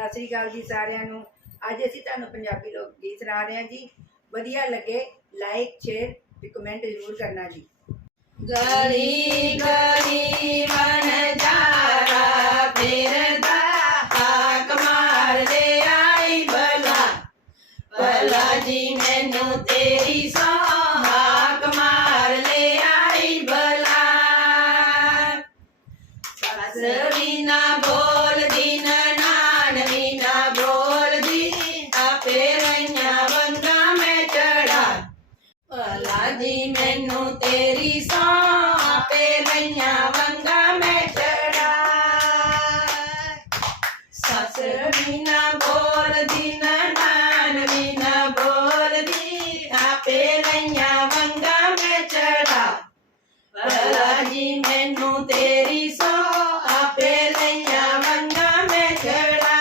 ਸਤਿ ਸ੍ਰੀ ਅਕਾਲ ਜੀ ਸਾਰਿਆਂ ਨੂੰ। ਅੱਜ ਅਸੀਂ ਤੁਹਾਨੂੰ ਪੰਜਾਬੀ ਲੋਕ ਗੀਤ ਸੁਣਾ ਰਹੇ ਹਾਂ ਜੀ। ਵਧੀਆ ਲੱਗੇ ਲਾਈਕ ਸ਼ੇਅਰ ਤੇ ਕਮੈਂਟ ਜ਼ਰੂਰ ਕਰਨਾ ਜੀ। ਗਲੀ ਗਲੀ ਵਣਜਾਰਾ ਫਿਰਦਾ ਹਾਕ ਮਾਰਦੇ ਆਈ ਬਲਾ। ਬਲਾ ਜੀ ਮੈਨੂੰ ਤੇਰੀ ਲਈਆਂ ਵੰਗਾ ਮੈਂ ਚੜਾ ਭਲਾ ਜੀ ਮੈਨੂੰ ਤੇਰੀ ਸੌ ਆਪੇ ਲਈਆਂ ਵੰਗਾ ਮੈਂ ਚੜਾ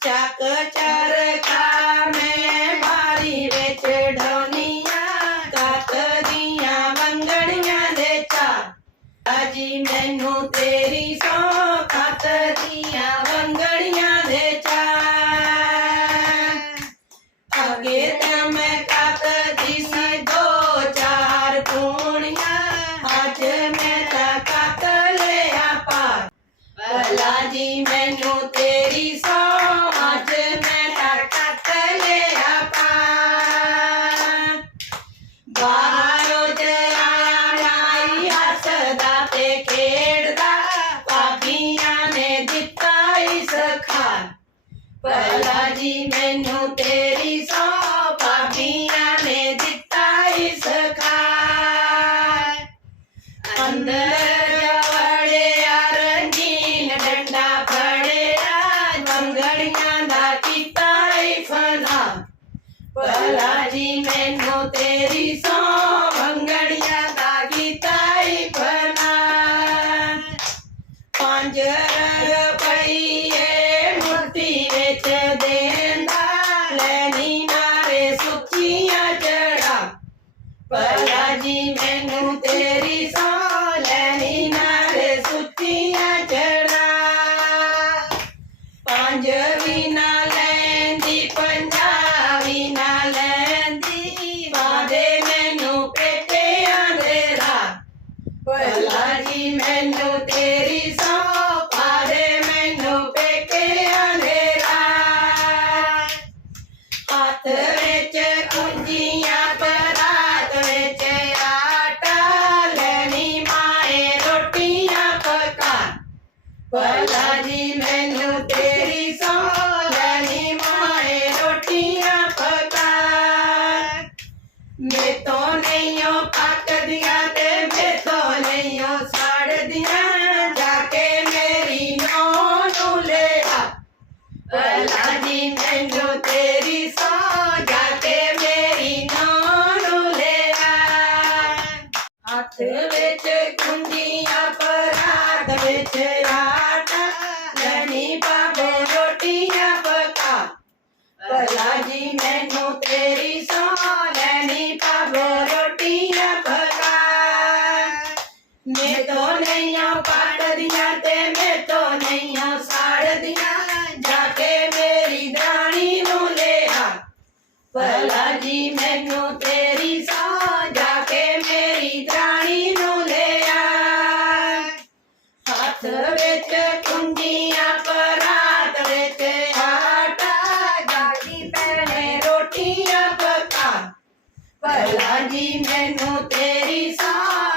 ਚੱਕ ਚਰਖਾ ਮੈਂ ਬਾਰੀ ਵਿੱਚ ਢੋਨੀਆਂ ਕੱਤ ਦੀਆਂ ਵੰਗੜੀਆਂ ਦੇ ਚਾ ਅਜੀ ਮੈਨੂੰ ਤੇਰੀ ਸੌ ਕੱਤ ਦੀਆਂ ਵੰਗੜੀਆਂ ਦੇ ਚਾ ਅਗੇ પલાજી મેનો તેરી સો વંગડિયા દાગી તાઈ ભના પાંજરા bye ਵਿੱਚ ਕੁੰਡੀਆਂ ਪਰਾਤ ਵਿੱਚ ਆਟ ਲੈਣੀ ਬਾਬੇ ਰੋਟੀਆਂ ਪਕਾ। ਭਲਾ ਜੀ, ਮੈਨੂੰ ਤੇਰੀ ਸੌ ਲੈਣੀ ਬਾਬੇ ਰੋਟੀਆਂ ਪਕਾ। ਮੇ ਤੋਂ ਨਹੀਂਆਂ ਪਾਟਦੀਆਂ ਤੇ ਮੇ ਤੋਂ ਨਹੀਂਆਂ ਸਾੜਦੀਆਂ। ਜਾ ਕੇ ਮੇਰੀ ਦਾਣੀ ਨੂੰ ਲੈ ਆ ਭਲਾ ਜੀ, ਮੈਨੂੰ ਵਿੱਚ ਕੁੰਡੀਆਂ ਪਰਾਤ ਵਿੱਚ ਆਟਾ ਗਾਦੀ ਪੈਣੇ ਰੋਟੀਆਂ ਪਕਾ ਭਲਾ ਜੀ ਮੈਨੂੰ ਤੇਰੀ ਸਾਥ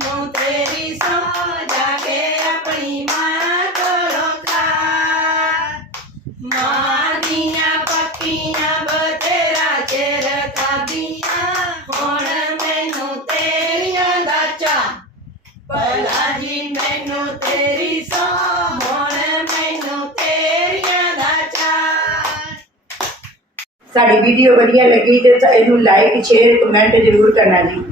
ਸਾਡੀ ਵੀਡੀਓ ਵਧੀਆ ਲੱਗੀ ਤੇ ਇਹਨੂੰ ਲਾਈਕ ਸ਼ੇਅਰ ਕਮੈਂਟ ਜ਼ਰੂਰ ਕਰਨਾ ਜੀ।